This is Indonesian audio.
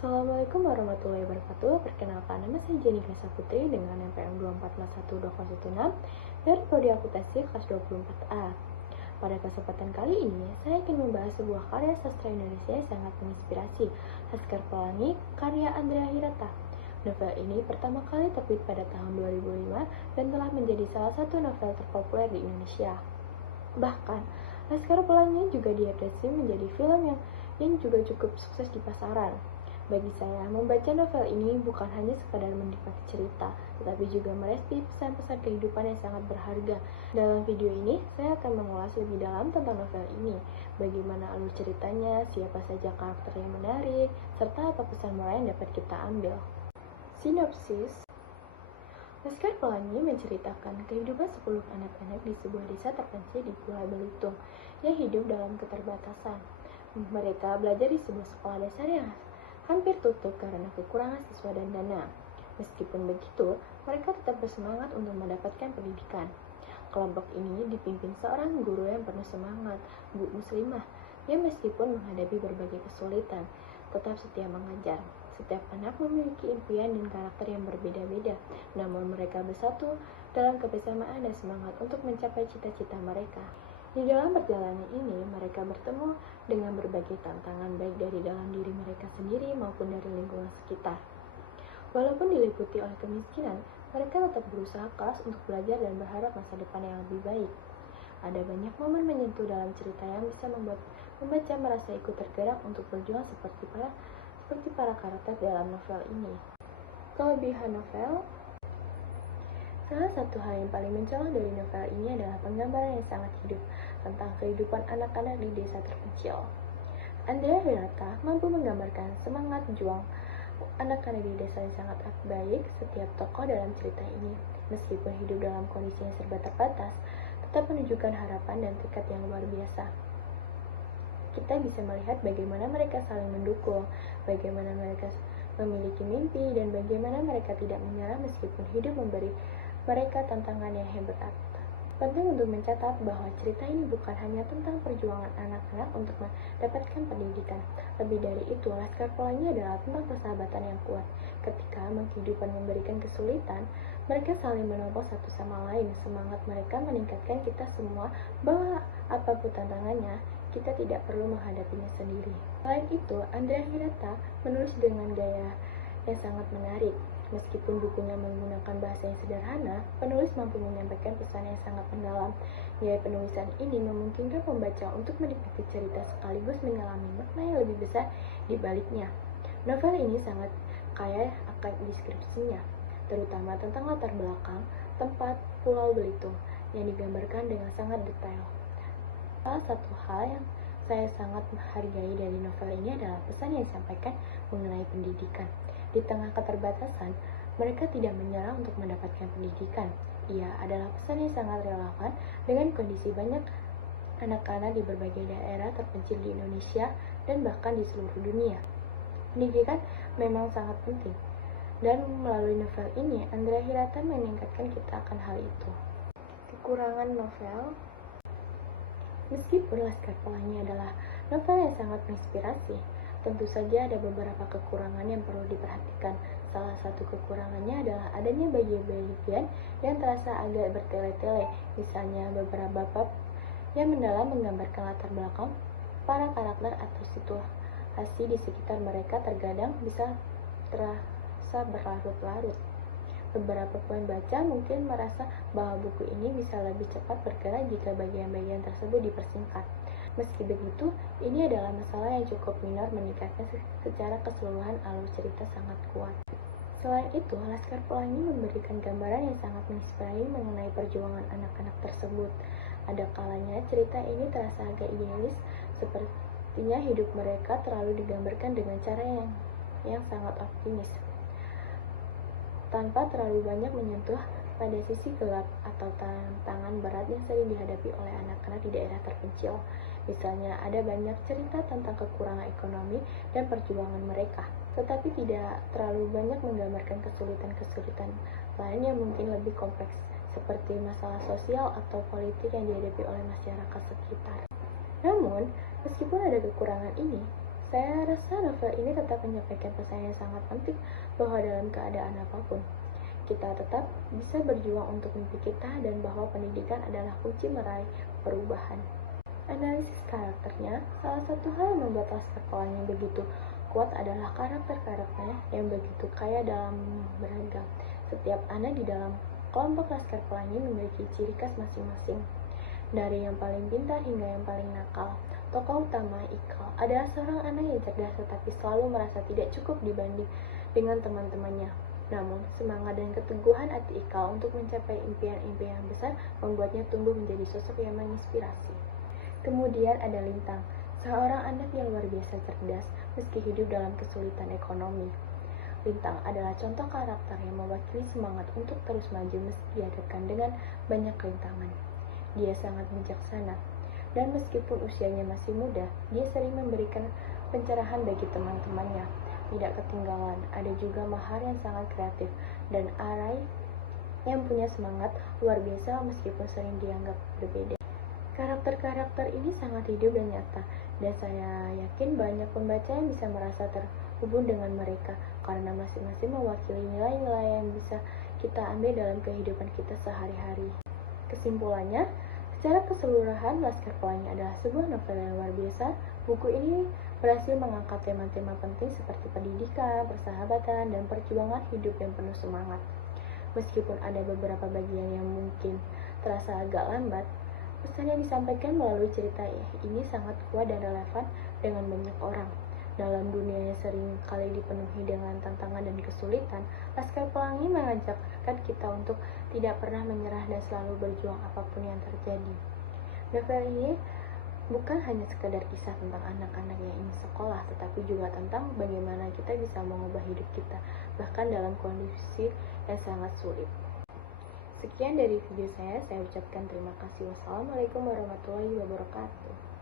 Assalamualaikum warahmatullahi wabarakatuh. Perkenalkan, nama saya Jenny Grace Putri dengan NPM 24412016 dari Prodi Akuntansi kelas 24A. Pada kesempatan kali ini, saya ingin membahas sebuah karya sastra Indonesia yang sangat menginspirasi, Laskar Pelangi, karya Andrea Hirata. Novel ini pertama kali terbit pada tahun 2005 dan telah menjadi salah satu novel terpopuler di Indonesia. Bahkan, Laskar Pelangi juga diadaptasi menjadi film yang juga cukup sukses di pasaran. Bagi saya, membaca novel ini bukan hanya sekadar menikmati cerita, tetapi juga merespon pesan-pesan kehidupan yang sangat berharga. Dalam video ini, saya akan mengulas lebih dalam tentang novel ini, bagaimana alur ceritanya, siapa saja karakter yang menarik, serta apa pesan moral yang dapat kita ambil. Sinopsis: Laskar Pelangi menceritakan kehidupan 10 anak-anak di sebuah desa terpencil di Pulau Belitung yang hidup dalam keterbatasan. Mereka belajar di sebuah sekolah dasar yang hampir tutup karena kekurangan siswa dan dana. Meskipun begitu, mereka tetap bersemangat untuk mendapatkan pendidikan. Kelompok ini dipimpin seorang guru yang penuh semangat, Bu Muslimah, yang meskipun menghadapi berbagai kesulitan, tetap setia mengajar. Setiap anak memiliki impian dan karakter yang berbeda-beda, namun mereka bersatu dalam kebersamaan dan semangat untuk mencapai cita-cita mereka. Di dalam perjalanan ini, mereka bertemu dengan berbagai tantangan baik dari dalam diri mereka sendiri maupun dari lingkungan sekitar. Walaupun diliputi oleh kemiskinan, mereka tetap berusaha keras untuk belajar dan berharap masa depan yang lebih baik. Ada banyak momen menyentuh dalam cerita yang bisa membuat pembaca merasa ikut tergerak untuk berjuang seperti para karakter dalam novel ini. Kelebihan novel: salah satu hal yang paling mencolok dari novel ini adalah penggambaran yang sangat hidup tentang kehidupan anak-anak di desa terpencil. Andrea Hirata mampu menggambarkan semangat juang anak-anak di desa yang sangat baik. Setiap tokoh dalam cerita ini, meskipun hidup dalam kondisi yang serba terbatas, tetap menunjukkan harapan dan tekad yang luar biasa. Kita bisa melihat bagaimana mereka saling mendukung, bagaimana mereka memiliki mimpi, dan bagaimana mereka tidak menyerah meskipun hidup memberi mereka tantangan yang berat. Penting untuk mencatat bahwa cerita ini bukan hanya tentang perjuangan anak-anak untuk mendapatkan pendidikan. Lebih dari itu, Laskar Pelangi adalah tentang persahabatan yang kuat. Ketika kehidupan memberikan kesulitan, mereka saling menolong satu sama lain. Semangat mereka meningkatkan kita semua bahwa apapun tantangannya, kita tidak perlu menghadapinya sendiri. Selain itu, Andrea Hirata menulis dengan gaya yang sangat menarik. Meskipun bukunya menggunakan bahasa yang sederhana, penulis mampu menyampaikan pesan yang sangat mendalam. Gaya penulisan ini memungkinkan pembaca untuk menikmati cerita sekaligus menyelami makna yang lebih besar di baliknya. Novel ini sangat kaya akan deskripsinya, terutama tentang latar belakang tempat Pulau Belitung yang digambarkan dengan sangat detail. Salah satu hal yang saya sangat menghargai dari novel ini adalah pesan yang disampaikan mengenai pendidikan. Di tengah keterbatasan, mereka tidak menyerah untuk mendapatkan pendidikan. Ia adalah pesan yang sangat relevan dengan kondisi banyak anak-anak di berbagai daerah terpencil di Indonesia dan bahkan di seluruh dunia. Pendidikan memang sangat penting, dan melalui novel ini, Andrea Hirata mengingatkan kita akan hal itu. Kekurangan novel: meskipun Laskar Pelangi adalah novel yang sangat menginspirasi, tentu saja ada beberapa kekurangan yang perlu diperhatikan. Salah satu kekurangannya adalah adanya bagian-bagian yang terasa agak bertele-tele, misalnya beberapa bab yang mendalam menggambarkan latar belakang para karakter atau situasi di sekitar mereka terkadang bisa terasa berlarut-larut. Beberapa pembaca mungkin merasa bahwa buku ini bisa lebih cepat bergerak jika bagian-bagian tersebut dipersingkat. Meski begitu, ini adalah masalah yang cukup minor meningkatkan secara keseluruhan alur cerita sangat kuat. Selain itu, Laskar Pelangi memberikan gambaran yang sangat menginspirasi mengenai perjuangan anak-anak tersebut. Ada kalanya cerita ini terasa agak idealis, sepertinya hidup mereka terlalu digambarkan dengan cara yang sangat optimis, tanpa terlalu banyak menyentuh pada sisi gelap atau tantangan berat yang sering dihadapi oleh anak-anak di daerah terpencil. Misalnya, ada banyak cerita tentang kekurangan ekonomi dan perjuangan mereka, tetapi tidak terlalu banyak menggambarkan kesulitan-kesulitan lain yang mungkin lebih kompleks, seperti masalah sosial atau politik yang dihadapi oleh masyarakat sekitar. Namun, meskipun ada kekurangan ini, Saya rasa novel ini tetap menyampaikan pesan yang sangat penting bahwa dalam keadaan apapun, kita tetap bisa berjuang untuk mimpi kita dan bahwa pendidikan adalah kunci meraih perubahan. Analisis karakternya, salah satu hal yang membuat Laskar Pelangi begitu kuat adalah karakter-karakternya yang begitu kaya dalam beragam. Setiap anak di dalam kelompok Laskar Pelangi memiliki ciri khas masing-masing. Dari yang paling pintar hingga yang paling nakal, tokoh utama Ikal adalah seorang anak yang cerdas tetapi selalu merasa tidak cukup dibanding dengan teman-temannya. Namun, semangat dan keteguhan hati Ikal untuk mencapai impian-impian besar membuatnya tumbuh menjadi sosok yang menginspirasi. Kemudian ada Lintang, seorang anak yang luar biasa cerdas meski hidup dalam kesulitan ekonomi. Lintang adalah contoh karakter yang mewakili semangat untuk terus maju meski dihadapkan dengan banyak rintangan. Dia sangat bijaksana, dan meskipun usianya masih muda, dia sering memberikan pencerahan bagi teman-temannya. Tidak ketinggalan, ada juga Mahar yang sangat kreatif, dan Arai yang punya semangat luar biasa meskipun sering dianggap berbeda. Karakter-karakter ini sangat hidup dan nyata, dan saya yakin banyak pembaca yang bisa merasa terhubung dengan mereka, karena masing-masing mewakili nilai-nilai yang bisa kita ambil dalam kehidupan kita sehari-hari. Kesimpulannya, secara keseluruhan, Laskar Pelangi adalah sebuah novel yang luar biasa. Buku ini berhasil mengangkat tema-tema penting seperti pendidikan, persahabatan, dan perjuangan hidup yang penuh semangat. Meskipun ada beberapa bagian yang mungkin terasa agak lambat, pesan yang disampaikan melalui cerita ini sangat kuat dan relevan dengan banyak orang. Dalam dunia yang sering kali dipenuhi dengan tantangan dan kesulitan, Laskar Pelangi mengajarkan kita untuk tidak pernah menyerah dan selalu berjuang apapun yang terjadi. Novel ini bukan hanya sekedar kisah tentang anak-anak yang ingin sekolah, tetapi juga tentang bagaimana kita bisa mengubah hidup kita, bahkan dalam kondisi yang sangat sulit. Sekian dari video saya ucapkan terima kasih. Wassalamualaikum warahmatullahi wabarakatuh.